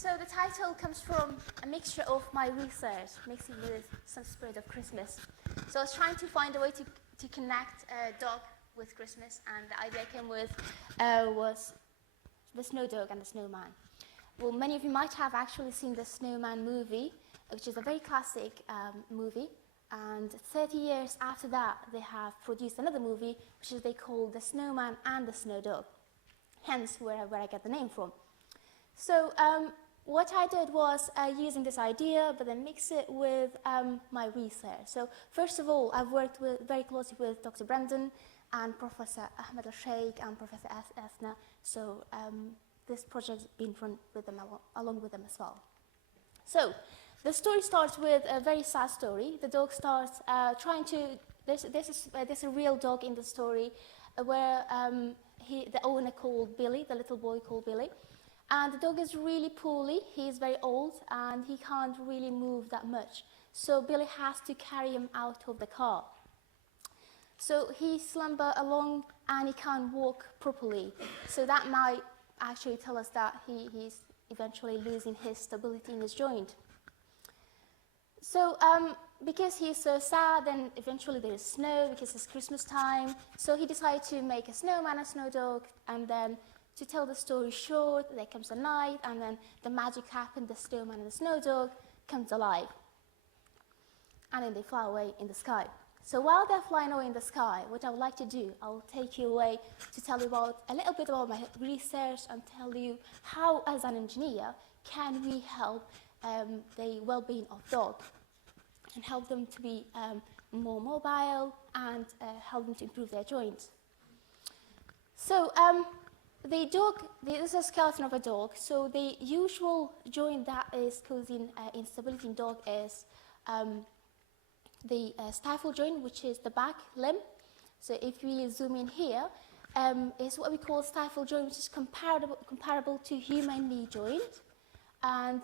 So the title comes from a mixture of my research, mixing with some spirit of Christmas. So I was trying to find a way to connect dog with Christmas, and the idea came with was the snow dog and the snowman. Well, many of you might have actually seen the Snowman movie, which is a very classic movie. And 30 years after that, they have produced another movie, which is they call The Snowman and the Snow Dog, hence where I get the name from. So what I did was using this idea, but then mix it with my research. So first of all, I've worked very closely with Dr. Brendan and Professor Hama-Rashid and Professor Esna. So this project has been run with them along with them as well. So the story starts with a very sad story. The dog starts trying to. There's a real dog in the story, where the owner called Billy, the little boy called Billy, and the dog is really poorly. He's very old and he can't really move that much. So Billy has to carry him out of the car. So he slumbers along and he can't walk properly. So that might actually tell us that he's eventually losing his stability in his joint. So because he's so sad, then eventually there's snow because it's Christmas time. So he decided to make a snowman and snow dog, and then to tell the story short, there comes a night, and then the magic happens, the snowman and the snow dog comes alive. And then they fly away in the sky. So while they're flying away in the sky, what I would like to do, I'll take you away to tell you about a little bit about my research and tell you how, as an engineer, can we help the well-being of dogs and help them to be more mobile and help them to improve their joints. So the dog, this is a skeleton of a dog. So the usual joint that is causing instability in dog is the stifle joint, which is the back limb. So if we zoom in here, is what we call stifle joint, which is comparable to human knee joint. And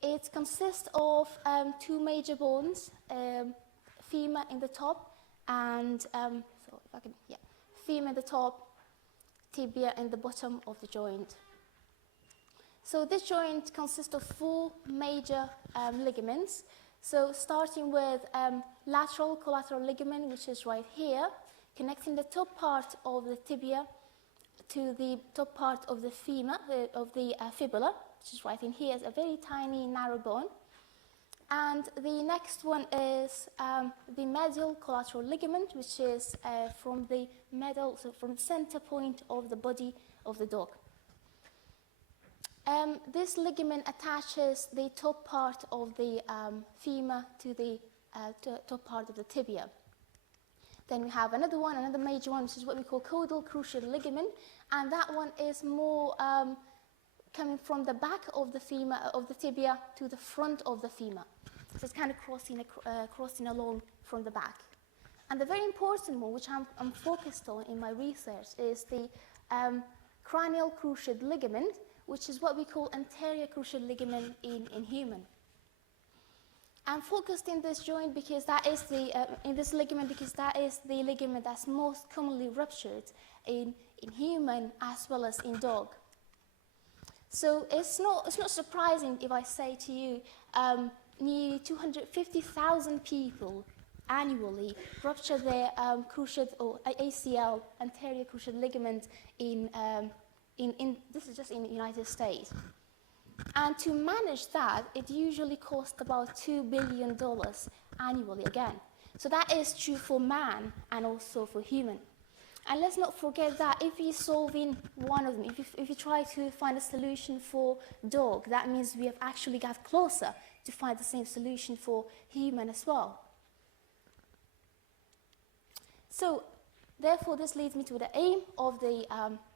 it consists of two major bones, femur in the top, and femur in the top, tibia in the bottom of the joint. So this joint consists of four major ligaments. So starting with lateral collateral ligament, which is right here, connecting the top part of the tibia to the top part of the femur, of the fibula, which is right in here, is a very tiny, narrow bone. And the next one is the medial collateral ligament, which is from the middle, so from the center point of the body of the dog. This ligament attaches the top part of the femur to the top part of the tibia. Then we have another major one, which is what we call caudal cruciate ligament, and that one is more coming from the back of the femur, of the tibia, to the front of the femur. So it's kind of crossing along from the back. And the very important one, which I'm focused on in my research, is the cranial cruciate ligament, which is what we call anterior cruciate ligament in human. I'm focused in this joint because that is in this ligament because that is the ligament that's most commonly ruptured in human as well as in dog. So it's not surprising if I say to you, nearly 250,000 people annually rupture their cruciate or ACL, anterior cruciate ligament in this is just in the United States. And to manage that, it usually costs about $2 billion annually again. So that is true for man and also for human. And let's not forget that if you're solving one of them, if you try to find a solution for dog, that means we have actually got closer to find the same solution for human as well. So therefore, this leads me to the aim of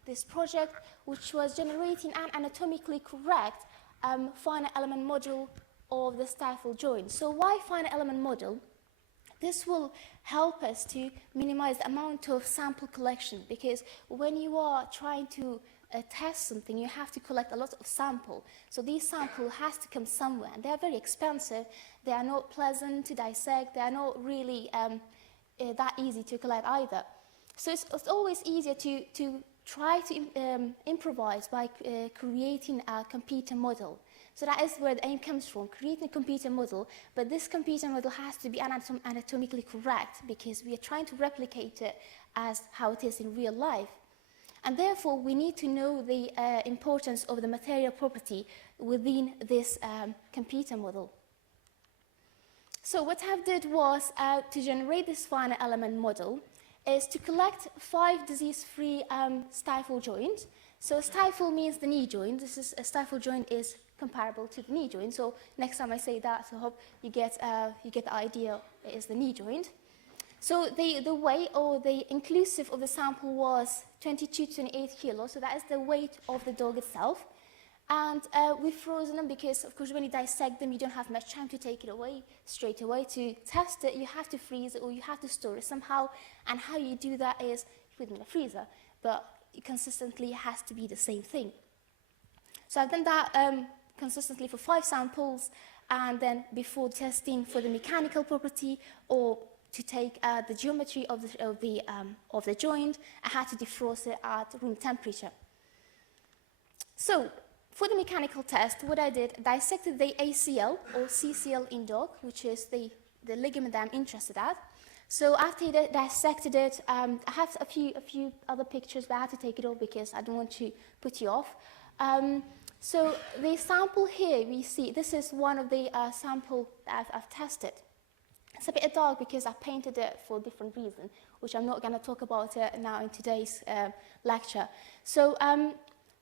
this project, which was generating an anatomically correct finite element model of the stifle joint. So why finite element model? This will help us to minimize the amount of sample collection, because when you are trying to test something, you have to collect a lot of sample. So these sample has to come somewhere, and they're very expensive. They are not pleasant to dissect. They are not really that easy to collect either. So it's always easier to try to improvise by creating a computer model. So that is where the aim comes from, creating a computer model, but this computer model has to be anatomically correct because we are trying to replicate it as how it is in real life. And therefore, we need to know the importance of the material property within this computer model. So what I did was to generate this finite element model is to collect 5 disease-free stifle joints. So stifle means the knee joint. This is a stifle joint is comparable to the knee joint. So next time I say that, I hope you get the idea it is the knee joint. So the weight or the inclusive of the sample was 22 to 28 kilos. So that is the weight of the dog itself. And we've frozen them because, of course, when you dissect them, you don't have much time to take it away straight away. To test it, you have to freeze it or you have to store it somehow. And how you do that is you put it in the freezer. But it consistently has to be the same thing. So I've done that consistently for 5 samples. And then before testing for the mechanical property or to take the geometry of the joint, I had to defrost it at room temperature. So for the mechanical test, what I did, dissected the ACL or CCL in dog, which is the ligament that I'm interested at. So after I dissected it, I have a few other pictures, but I had to take it off because I don't want to put you off. So the sample here, we see, this is one of the sample that I've tested. It's a bit dark because I painted it for a different reason, which I'm not going to talk about now in today's lecture. So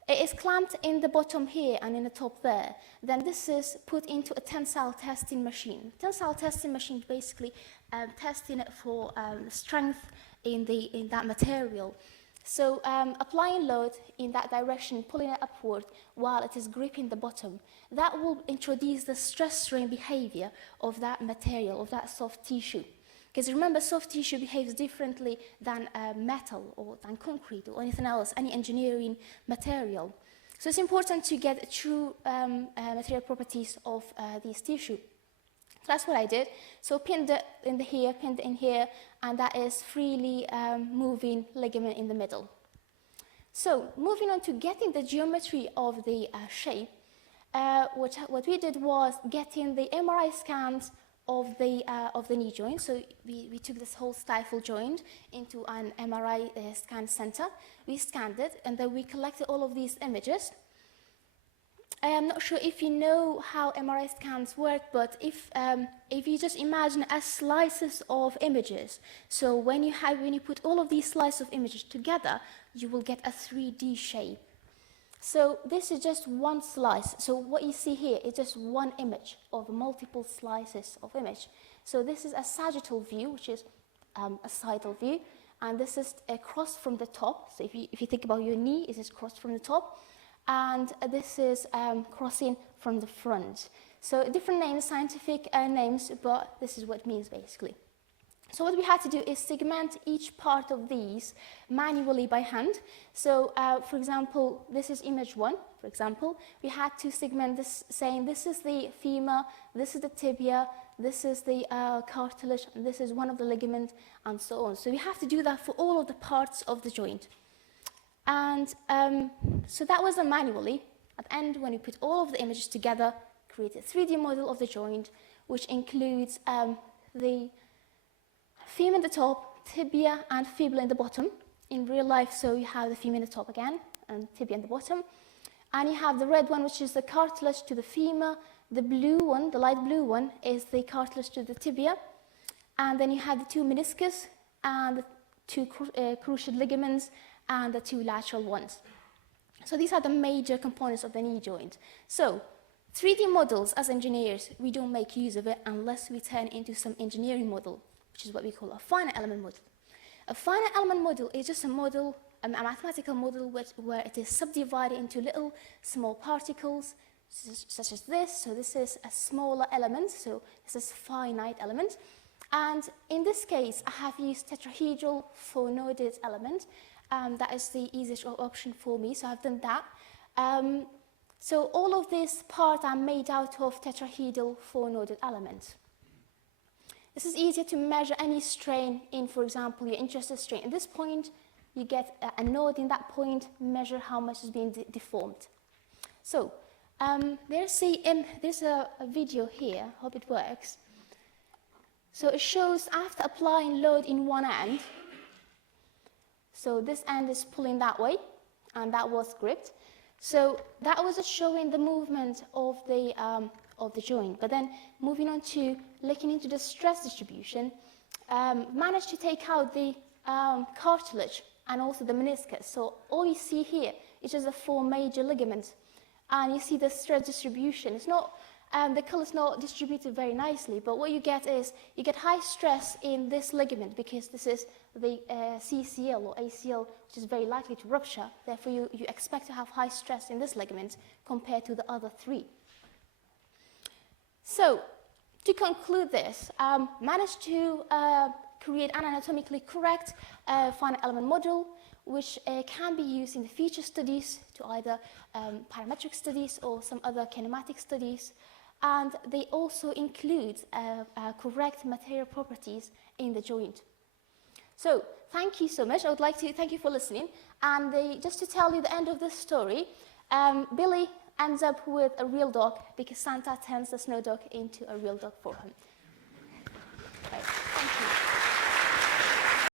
it is clamped in the bottom here and in the top there. Then this is put into a tensile testing machine. Tensile testing machine basically testing it for strength in that material. So applying load in that direction, pulling it upward while it is gripping the bottom, that will introduce the stress-strain behavior of that material, of that soft tissue. Because remember, soft tissue behaves differently than metal or than concrete or anything else, any engineering material. So it's important to get true material properties of these tissue. So that's what I did. So pinned it in here, pinned it in here, and that is freely moving ligament in the middle. So moving on to getting the geometry of the shape, what we did was getting the MRI scans of the knee joint. So we took this whole stifle joint into an MRI scan center. We scanned it, and then we collected all of these images. I'm not sure if you know how MRI scans work, but if you just imagine as slices of images, so when you put all of these slices of images together, you will get a 3D shape. So this is just one slice. So what you see here is just one image of multiple slices of image. So this is a sagittal view, which is a sidal view, and this is crossed from the top. So if you think about your knee, it is crossed from the top. And this is crossing from the front. So different names, scientific names, but this is what it means basically. So what we had to do is segment each part of these manually by hand. So for example, this is image 1, for example. We had to segment this saying this is the femur, this is the tibia, this is the cartilage, and this is one of the ligaments, and so on. So we have to do that for all of the parts of the joint. And so that was done manually. At the end, when we put all of the images together, create a 3D model of the joint, which includes the femur in the top, tibia and fibula in the bottom. In real life, so you have the femur in the top again, and tibia in the bottom. And you have the red one, which is the cartilage to the femur. The blue one, the light blue one, is the cartilage to the tibia. And then you have the 2 meniscus and the 2 cruciate ligaments and the 2 lateral ones. So these are the major components of the knee joint. So 3D models, as engineers, we don't make use of it unless we turn into some engineering model, which is what we call a finite element model. A finite element model is just a model, a mathematical model where it is subdivided into little small particles, such as this. So this is a smaller element, so this is finite element. And in this case, I have used tetrahedral 4-noded element. That is the easiest option for me, so I've done that. So all of these parts are made out of tetrahedral 4-noded elements. This is easier to measure any strain in, for example, your interested strain. At this point, you get a node in that point, measure how much is being deformed. So there's a video here, hope it works. So it shows after applying load in one end, so this end is pulling that way, and that was gripped. So that was just showing the movement of the joint. But then moving on to looking into the stress distribution, managed to take out the cartilage and also the meniscus. So all you see here is just the 4 major ligaments. And you see the stress distribution. It's not, the color's not distributed very nicely, but what you get is, you get high stress in this ligament because this is the CCL or ACL, which is very likely to rupture. Therefore, you expect to have high stress in this ligament compared to the other 3. So, to conclude this, managed to create an anatomically correct finite element model, which can be used in the future studies to either parametric studies or some other kinematic studies. And they also include correct material properties in the joint. So, thank you so much. I would like to thank you for listening. And just to tell you the end of this story, Billy ends up with a real dog because Santa turns the snow dog into a real dog for him.